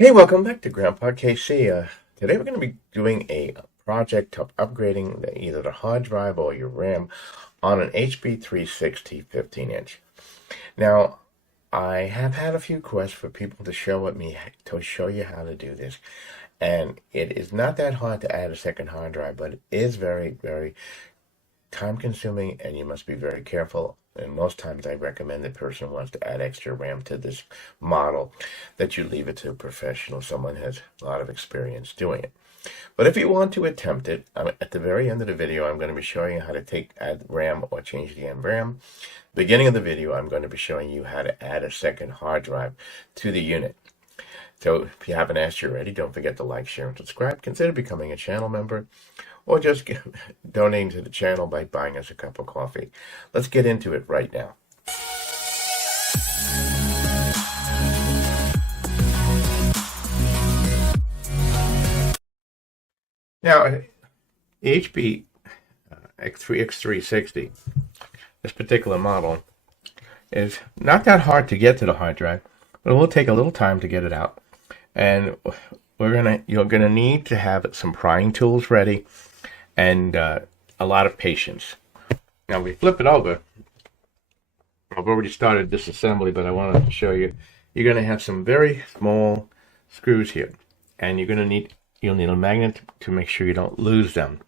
Hey, welcome back to Grandpa KC. Today we're going to be doing a project of upgrading either the hard drive or your RAM on an HP360 15-inch. Now, I have had a few requests for people to show you how to do this, and it is not that hard to add a second hard drive, but it is very, very time consuming, and you must be very careful. And most times I recommend the person who wants to add extra RAM to this model that you leave it to a professional, someone who has a lot of experience doing it. But if you want to attempt it, at the very end of the video, I'm going to be showing you how to add RAM or change the NVRAM. Beginning of the video, I'm going to be showing you how to add a second hard drive to the unit. So if you haven't asked you already, don't forget to like, share, and subscribe. Consider becoming a channel member, or just donating to the channel by buying us a cup of coffee. Let's get into it right now. Now, the HP X360, this particular model, is not that hard to get to the hard drive, but it will take a little time to get it out. And you're gonna need to have some prying tools ready and a lot of patience. Now we flip it over. I've already started disassembly, but I wanted to show you. You're going to have some very small screws here, and you'll need a magnet to make sure you don't lose them.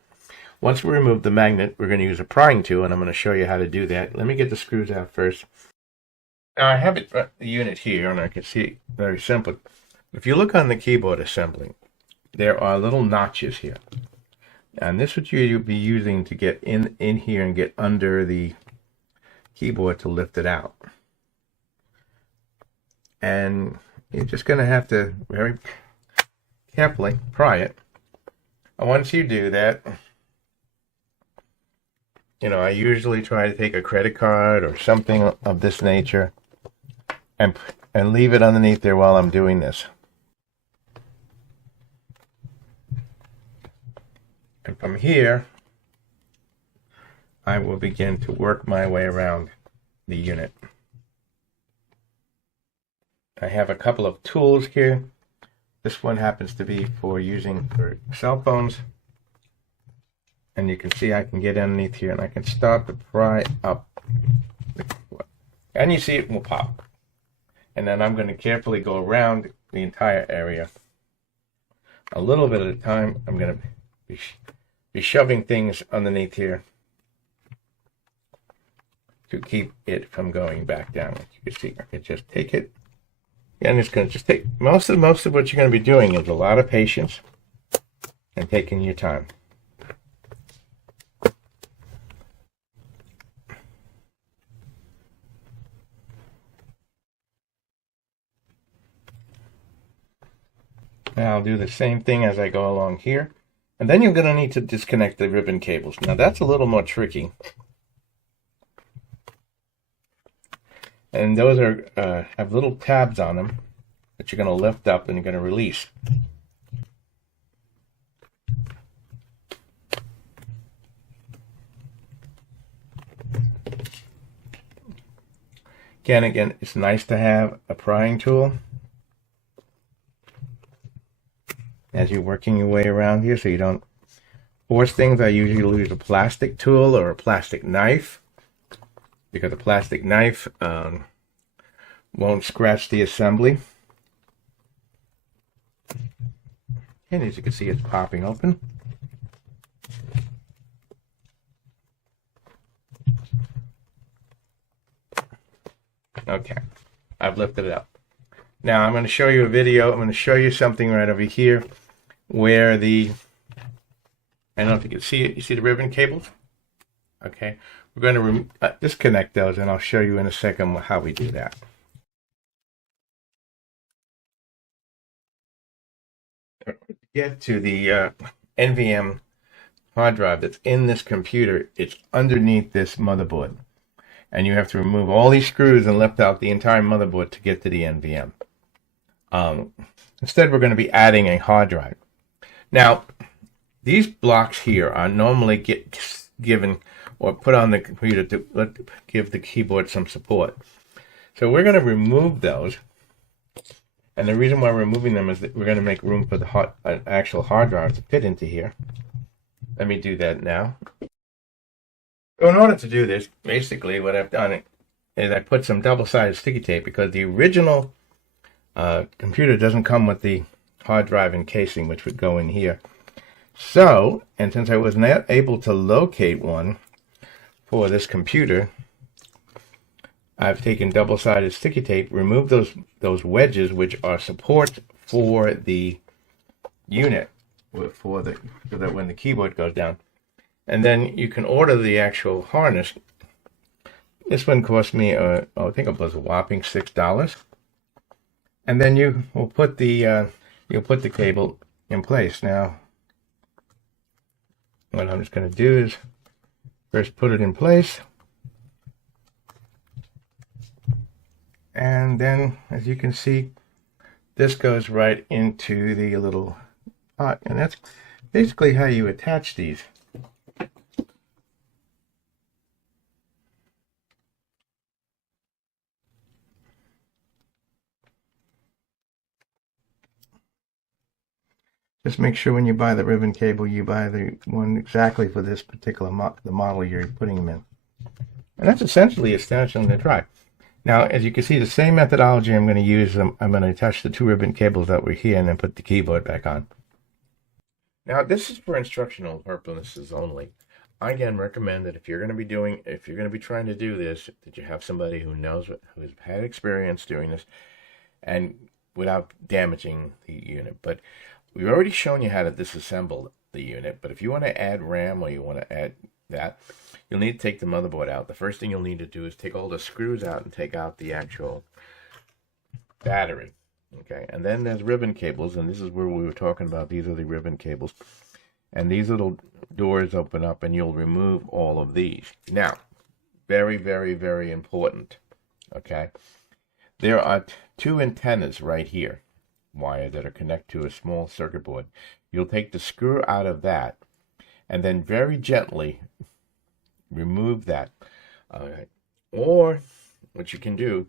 Once we remove the magnet, we're going to use a prying tool, and I'm going to show you how to do that. Let me get the screws out first. Now I have the unit here, and I can see it very simple. If you look on the keyboard assembly, there are little notches here. And this is what you'll be using to get in here and get under the keyboard to lift it out. And you're just going to have to very carefully pry it. And once you do that, I usually try to take a credit card or something of this nature and leave it underneath there while I'm doing this. And from here, I will begin to work my way around the unit. I have a couple of tools here. This one happens to be for cell phones. And you can see I can get underneath here and I can start to pry up. And you see it will pop. And then I'm going to carefully go around the entire area. A little bit at a time. I'm going to be shoving things underneath here to keep it from going back down. As you can see, I can just take it, and it's going to just take most of what you're going to be doing is a lot of patience and taking your time. Now I'll do the same thing as I go along here. And then you're going to need to disconnect the ribbon cables. Now that's a little more tricky. And those have little tabs on them that you're going to lift up and you're going to release. Again, it's nice to have a prying tool as you're working your way around here so you don't force things. I usually use a plastic tool or a plastic knife because a plastic knife won't scratch the assembly. And as you can see, it's popping open. Okay, I've lifted it up. Now I'm going to show you a video. I'm going to show you something right over here where I don't know if you can see it. You see the ribbon cables? Okay. We're going to disconnect those, and I'll show you in a second how we do that. To get to the NVM hard drive that's in this computer, it's underneath this motherboard. And you have to remove all these screws and lift out the entire motherboard to get to the NVM. Instead, we're going to be adding a hard drive. Now, these blocks here are normally given or put on the computer to give the keyboard some support. So we're going to remove those And the reason why we're removing them is that we're going to make room for the actual hard drive to fit into here. Let me do that now. So in order to do this, basically what I've done is I put some double-sided sticky tape, because the original computer doesn't come with the hard drive encasing, which would go in here. So, and since I was not able to locate one for this computer, I've taken double-sided sticky tape, removed those wedges, which are support for the unit, so that when the keyboard goes down. And then you can order the actual harness. This one cost me, I think it was a whopping $6. And then you will put the cable in place. Now, what I'm just going to do is first put it in place, and then, as you can see, this goes right into the little pot, and that's basically how you attach these. Just make sure when you buy the ribbon cable, you buy the one exactly for this particular the model you're putting them in. And that's essentially establishing the drive. Now, as you can see, the same methodology I'm going to use. I'm going to attach the 2 ribbon cables that were here and then put the keyboard back on. Now, this is for instructional purposes only. I again recommend that if you're going to be trying to do this, that you have somebody who knows who's had experience doing this, and without damaging the unit. But we've already shown you how to disassemble the unit, but if you want to add RAM, or you want to add that, you'll need to take the motherboard out. The first thing you'll need to do is take all the screws out and take out the actual battery. Okay, and then there's ribbon cables, and this is where we were talking about. These are the ribbon cables. And these little doors open up, and you'll remove all of these. Now, very, very, very important, okay? There are 2 antennas right here, wire, that are connected to a small circuit board. You'll take the screw out of that, and then very gently remove that. Or what you can do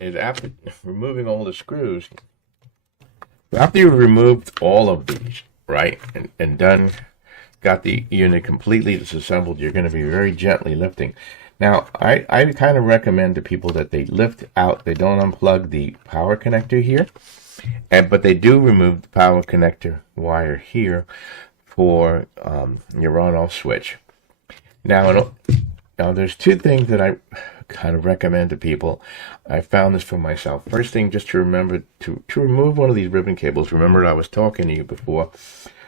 is, after removing all the screws, after you've removed all of these, right, and done, got the unit completely disassembled, you're going to be very gently lifting. Now, I kind of recommend to people that they lift out, they don't unplug the power connector here, but they do remove the power connector wire here for your on-off switch. Now there's 2 things that I kind of recommend to people. I found this for myself. First thing, just to remember to remove one of these ribbon cables. Remember, I was talking to you before.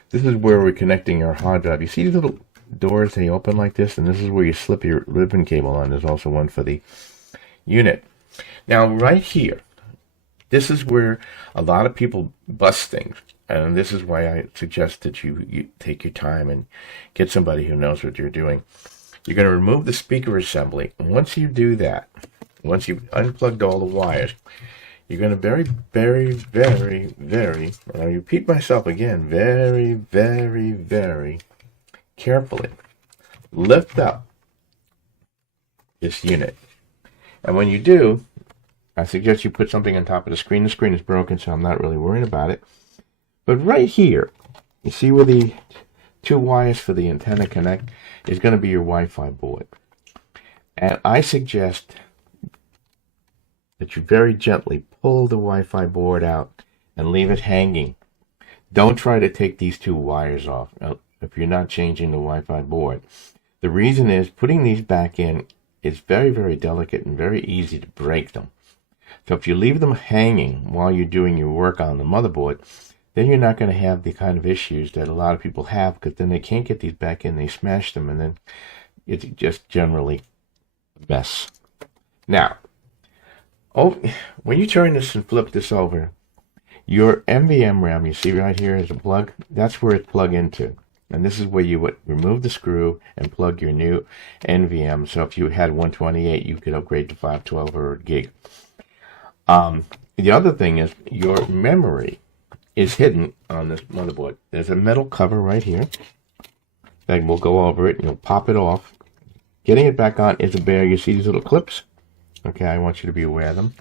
This is where we're connecting our hard drive. You see these little doors, they open like this, and this is where you slip your ribbon cable on. There's also one for the unit. Now, right here, this is where a lot of people bust things. And this is why I suggest that you take your time and get somebody who knows what you're doing. You're going to remove the speaker assembly. And once you do that, once you've unplugged all the wires, you're going to very, very, very, very, and I repeat myself again, very, very, very carefully lift up this unit. And when you do, I suggest you put something on top of the screen. The screen is broken, so I'm not really worried about it. But right here, you see where the 2 wires for the antenna connect is going to be your Wi-Fi board. And I suggest that you very gently pull the Wi-Fi board out and leave it hanging. Don't try to take these 2 wires off if you're not changing the Wi-Fi board. The reason is, putting these back in is very, very delicate and very easy to break them. So if you leave them hanging while you're doing your work on the motherboard, then you're not going to have the kind of issues that a lot of people have, because then they can't get these back in, they smash them, and then it's just generally a mess. Now, when you turn this and flip this over, your NVM RAM, you see right here is a plug, that's where it's plugged into. And this is where you would remove the screw and plug your new NVM. So if you had 128, you could upgrade to 512 or a gig. The other thing is, your memory is hidden on this motherboard. There's a metal cover right here. Then we'll go over it and you'll pop it off. Getting it back on is a bear. You see these little clips? Okay, I want you to be aware of them.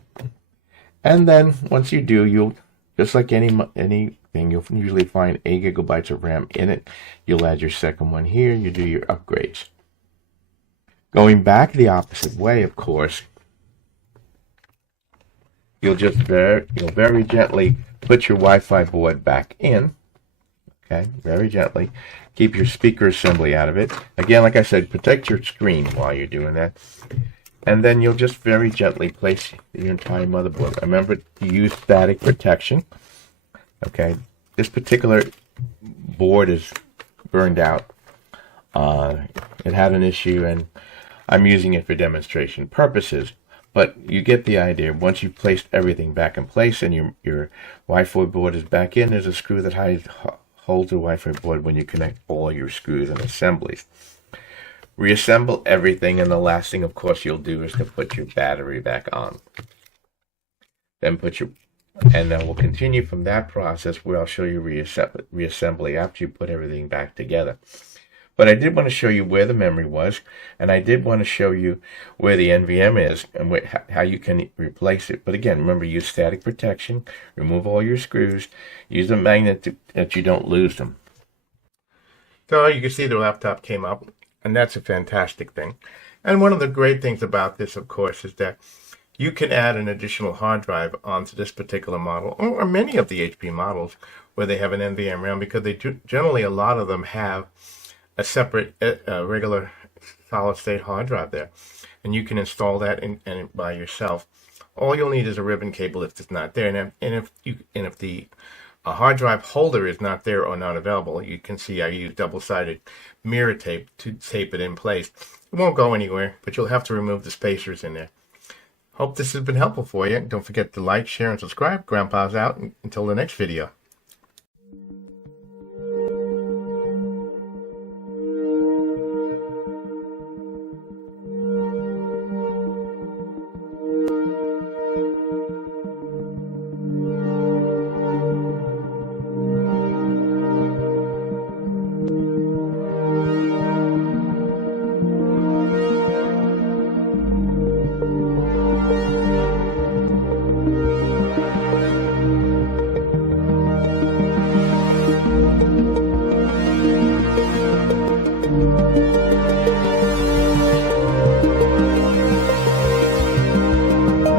And then once you do, you'll, just like anything, you'll usually find 8 gigabytes of RAM in it. You'll add your second one here. You do your upgrades. Going back the opposite way, of course, you'll very gently put your Wi-Fi board back in. Okay, very gently. Keep your speaker assembly out of it. Again, like I said, protect your screen while you're doing that. And then you'll just very gently place your entire motherboard. Remember to use static protection. Okay, this particular board is burned out. It had an issue, and I'm using it for demonstration purposes. But you get the idea. Once you've placed everything back in place and your Wi-Fi board is back in, there's a screw that holds the Wi-Fi board when you connect all your screws and assemblies. Reassemble everything, and the last thing, of course, you'll do is to put your battery back on. Then and then we'll continue from that process where I'll show you reassembly after you put everything back together. But I did want to show you where the memory was, and I did want to show you where the NVM is and how you can replace it. But again, remember, use static protection, remove all your screws, use a magnet that you don't lose them. So you can see the laptop came up, and that's a fantastic thing. And one of the great things about this, of course, is that you can add an additional hard drive onto this particular model, or many of the HP models where they have an NVM RAM, because they generally, a lot of them have a separate regular solid-state hard drive there, and you can install that by yourself. All you'll need is a ribbon cable if it's not there, and if the hard drive holder is not there or not available, you can see I use double-sided mirror tape to tape it in place. It won't go anywhere, but you'll have to remove the spacers in there. Hope this has been helpful for you. Don't forget to like, share, and subscribe. Grandpa's out. Until the next video.